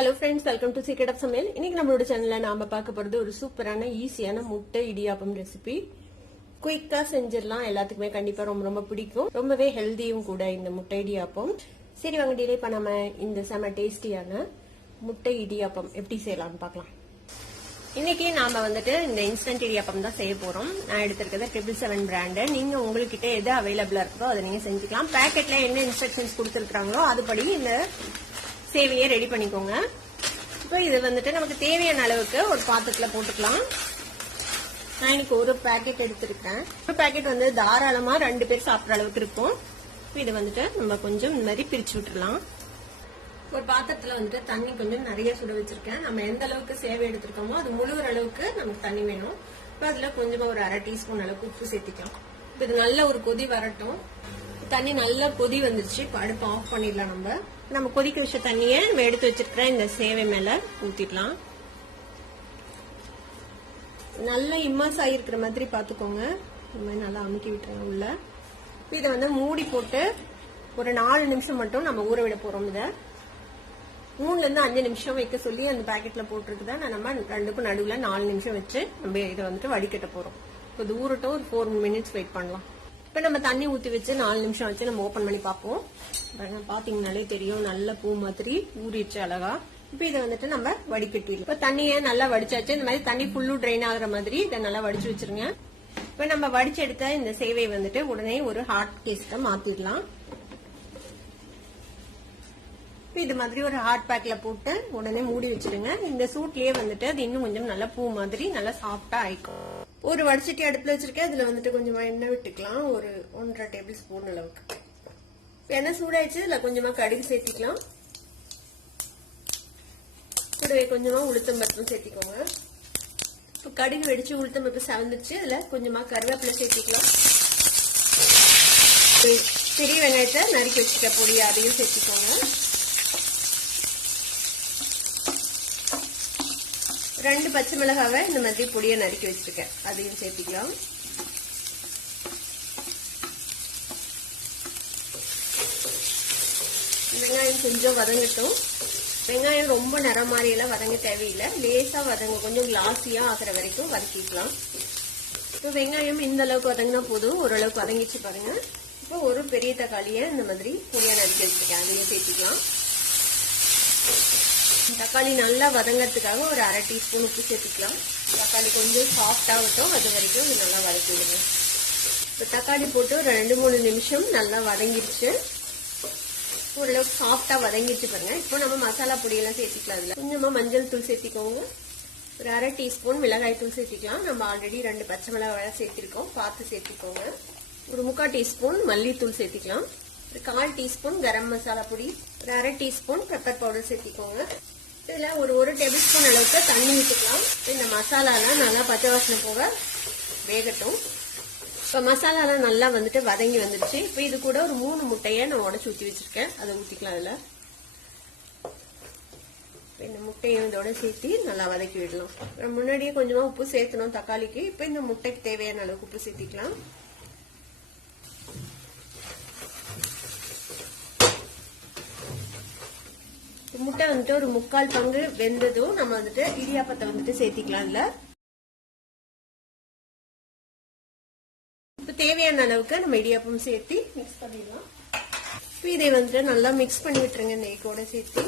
Hello friends, welcome to Secret of Samaiyal. இன்னைக்கு நம்மளோட சேனல்ல நாம பார்க்க போறது ஒரு சூப்பரான ஈஸியான முட்டை இடியாப்பம் ரெசிபி. குயிக்கா செஞ்சிடலாம், எல்லாத்துக்குமே கண்டிப்பா ரொம்ப ரொம்ப பிடிக்கும். ரொம்பவே ஹெல்தியும் கூட இந்த முட்டை இடியாப்பம். சரி வாங்க டிலே பண்ணாம இந்த செம டேஸ்டியான முட்டை இடியாப்பம் எப்படி செய்யலாம்னு பார்க்கலாம். இன்னைக்கு நாம வந்துட்டு இந்த இன்ஸ்டன்ட் இடியாப்பம் தான் செய்ய போறோம். நான் எடுத்திருக்கிறது 777 பிராண்ட். நீங்க உங்ககிட்ட எது அவைலபிளா இருக்கோ அதை நீங்க செஞ்சுக்கலாம். பேக்கெட்ல என்ன இன்ஸ்ட்ரக்ஷன்ஸ் கொடுத்துருக்காங்களோ அதுபடி இந்த சேவையை ரெடி பண்ணிக்கோங்க. இப்போ இது வந்துட்டு நமக்கு தேவையான அளவுக்கு ஒரு பாத்திரத்துல போட்டுக்கலாம். நான் இன்னைக்கு ஒரு பேக்கெட் எடுத்திருக்கேன். ஒரு பேக்கெட் வந்து தாராளமா 2 பேர் சாப்பிட்ற அளவுக்கு இருக்கும். இது வந்துட்டு நம்ம கொஞ்சம் இந்த மாதிரி பிரிச்சு விட்டுறலாம். ஒரு பாத்திரத்துல வந்துட்டு தண்ணி கொஞ்சம் நிறைய சுட வச்சிருக்கேன். நம்ம எந்த அளவுக்கு சேவை எடுத்திருக்கோமோ அது முழுகிற அளவுக்கு நமக்கு தண்ணி வேணும். இப்போ அதுல கொஞ்சமா ஒரு 1/2 டீஸ்பூன் அளவுக்கு உப்பு சேர்த்திக்கலாம். இப்போ இது நல்ல ஒரு கொதி வரட்டும். தண்ணி நல்லா கொதி வந்துருச்சு. இப்போ அடுப்பு ஆஃப் பண்ணிடலாம். நம்ம கொதிக்க வச்ச தண்ணியை நம்ம எடுத்து வச்சிருக்கிற இந்த சேவை மேல ஊத்திடலாம். நல்லா இம்மாஸ் ஆகிருக்கிற மாதிரி பாத்துக்கோங்க. இந்த மாதிரி நல்லா அமுக்கி விட்டுருங்க உள்ள. இதை வந்து மூடி போட்டு ஒரு 4 நிமிஷம் மட்டும் நம்ம ஊற விட போறோம். இதை 3ல இருந்து 5 நிமிஷம் வைக்க சொல்லி அந்த பேக்கெட்ல போட்டுருக்குதான். நம்ம 2க்கும் நடுவுல 4 நிமிஷம் வச்சு நம்ம இதை வந்துட்டு வடிகட்ட போறோம். இது ஊறட்டும், ஒரு 4 மினிட்ஸ் வெயிட் பண்ணலாம். இப்ப நம்ம தண்ணி ஊத்தி வச்சு 4 நிமிஷம் வச்சு நம்ம ஓபன் பண்ணி பார்ப்போம். பாத்தீங்கன்னாலே தெரியும், நல்ல பூ மாதிரி ஊறிடுச்சு அழகா. இப்ப இதை வந்துட்டு நம்ம வடிகட்டிடலாம். இப்ப தண்ணியை நல்லா வடிச்சாச்சு. இந்த மாதிரி தண்ணி ஃபுல்லும் ட்ரெயின் ஆகுற மாதிரி இதை நல்லா வடிச்சு வச்சிருங்க. இப்ப நம்ம வடிச்சு எடுத்த இந்த சேவை வந்துட்டு உடனே ஒரு ஹாட் கேஸ்ல மாத்திடலாம். இது மாதிரி ஒரு ஹாட் பேக்ல போட்டு உடனே மூடி வச்சிருங்க. இந்த சூட்லயே வந்துட்டு அது இன்னும் கொஞ்சம் நல்லா பூ மாதிரி நல்லா சாஃப்டா ஆயிக்கும். ஒரு வடிச்சிட்டு அடுப்புல வச்சிருக்கேன். அதுல வந்துட்டு கொஞ்சமா எண்ணெய் விட்டுக்கலாம். ஒரு 1.5 டேபிள் ஸ்பூன் அளவுக்கு எண்ணெய் சூடாயிடுச்சு. இதுல கொஞ்சமா கடுகு சேர்த்திக்கலாம். கூடவே கொஞ்சமா உளுத்தம்பருப்பும் சேர்த்திக்கோங்க. இப்போ கடுகு வெடிச்சு உளுத்தம்பருப்பு செவந்துச்சு. இதுல கொஞ்சமா கருவேப்பிலை சேர்த்திக்கலாம். பெரிய வெங்காயத்தை நறுக்கி வச்சுட்ட பொடி அதையும் சேர்த்திக்கோங்க. 2 பச்சை மிளகாவை இந்த மாதிரி பொடியை நறுக்கி வச்சிருக்கேன், அதையும் சேர்த்திக்கலாம். வெங்காயம் கொஞ்சம் வதங்கட்டும். வெங்காயம் ரொம்ப நிறம் மாதிரி எல்லாம் வதங்க தேவையில்லை, லேசா வதங்க, கொஞ்சம் கிளாஸியா ஆகிற வரைக்கும் வதக்கிக்கலாம். இப்போ வெங்காயம் இந்த அளவுக்கு வதங்கினா போதும், ஓரளவுக்கு வதங்கிச்சு பாருங்க. இப்போ ஒரு பெரிய தக்காளியை இந்த மாதிரி பொடியா நறுக்கி வச்சிருக்கேன், அதையும் சேர்த்திக்கலாம். தக்காளி நல்லா வதங்கிறதுக்காக ஒரு 1/2 டீஸ்பூன் உப்பு சேர்த்துக்கலாம். தக்காளி கொஞ்சம் சாஃப்ட் ஆகட்டும், அது வரைக்கும் இது நல்லா வதக்கிடுங்க. இப்போ தக்காளி போட்டு ஒரு 2-3 நிமிஷம் நல்லா வதங்கிடுச்சு. ஓரளவுக்கு சாஃப்டா வதங்கிடுச்சு பாருங்க. இப்போ நம்ம மசாலா பொடியெல்லாம் சேர்த்திக்கலாம். அதுல கொஞ்சமா மஞ்சள் தூள் சேர்த்திக்கோங்க. ஒரு 1/2 டீஸ்பூன் மிளகாய் தூள் சேர்த்திக்கலாம். நம்ம ஆல்ரெடி 2 பச்சை மிளகாய் சேர்த்திருக்கோம், பார்த்து சேர்த்திக்கோங்க. ஒரு 3/4 டீஸ்பூன் மல்லித்தூள் சேர்த்திக்கலாம். ஒரு 1/4 டீஸ்பூன் கரம் மசாலா பொடி, ஒரு 1/2 டீஸ்பூன் பெப்பர் பவுடர் சேர்த்திக்கோங்க. இதுல ஒரு 1 டேபிள் ஸ்பூன் அளவுக்கு தண்ணி ஊற்றிக்கலாம். இந்த மசாலாலாம் நல்லா பச்சை வாசனை போக வேகட்டும். இப்போ மசாலாலாம் நல்லா வந்துட்டு வதங்கி வந்துடுச்சு. இப்போ இது கூட ஒரு 3 முட்டையை நான் உடச்சு ஊற்றி வச்சிருக்கேன், அதை ஊற்றிக்கலாம். அதுல இந்த முட்டையும் இதோட சேர்த்து நல்லா வதக்கி விடலாம். முன்னாடியே கொஞ்சமா உப்பு சேர்த்தணும் தக்காளிக்கு. இப்போ இந்த முட்டைக்கு தேவையான அளவுக்கு உப்பு சேர்த்திக்கலாம். முட்டை வந்துட்டு ஒரு 3/4 பங்கு வெந்ததும் நம்ம வந்துட்டு இடியாப்பத்தை வந்துட்டு சேர்த்திக்கலாம். இல்ல இப்ப தேவையான அளவுக்கு நம்ம இடியாப்பம் சேர்த்து மிக்ஸ் பண்ணிடலாம். இதை வந்துட்டு நல்லா மிக்ஸ் பண்ணி விட்டுருங்க நெய்யோட சேர்த்து.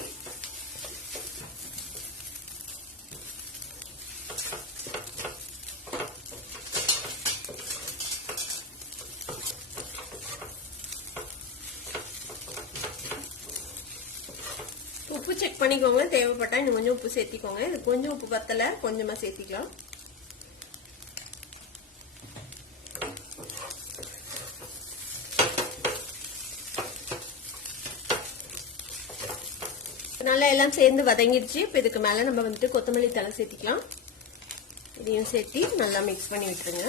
உப்பு செக் பண்ணிக்கோங்க, தேவைப்பட்டா இன்னும் கொஞ்சம் உப்பு சேர்த்திக்கோங்க. இது கொஞ்சம் உப்பு பத்தல, கொஞ்சமா சேர்த்திக்கலாம். நல்லா எல்லாம் சேர்ந்து வதங்கிடுச்சு. இப்ப இதுக்கு மேல நம்ம வந்துட்டு கொத்தமல்லி தழை சேர்த்திக்கலாம். இதையும் சேர்த்து நல்லா மிக்ஸ் பண்ணி விட்டுருங்க.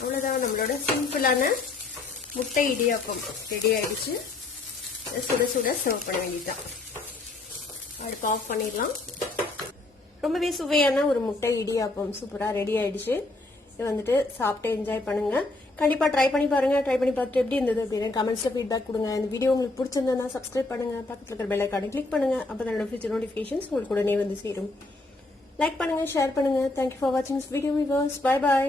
அவ்வளவுதான், நம்மளோட சிம்பிளான முட்டை இடியாப்பம் ரெடி ஆயிடுச்சு. சுட சுட சர்வ் பண்ண வேண்டியதுதான். அடுப்பு ஆஃப் பண்ணிடலாம். ரொம்பவே சுவையான ஒரு முட்டை இடியாப்பம் சூப்பரா ரெடி ஆயிடுச்சு. இது வந்துட்டு சாப்பிட்டு என்ஜாய் பண்ணுங்க. கண்டிப்பா ட்ரை பண்ணி பாருங்க. ட்ரை பண்ணி பார்த்துட்டு எப்படி இருந்தது அப்படின்னு கமெண்ட்ஸ்ல ஃபீட்பேக் கொடுங்க. இந்த வீடியோ உங்களுக்கு பிடிச்சிருந்தா சப்ஸ்கிரைப் பண்ணுங்க, பக்கத்துல இருக்கிற பெல் ஐகானை கிளிக் பண்ணுங்க. அப்பதான் என்னோட ஃபியூச்சர் நோட்டிபிகேஷன்ஸ் உங்களுக்கு உடனே வந்து சேரும். லைக் பண்ணுங்க, ஷேர் பண்ணுங்க. தேங்க்யூ ஃபார் வாட்சிங் this video viewers. Bye by.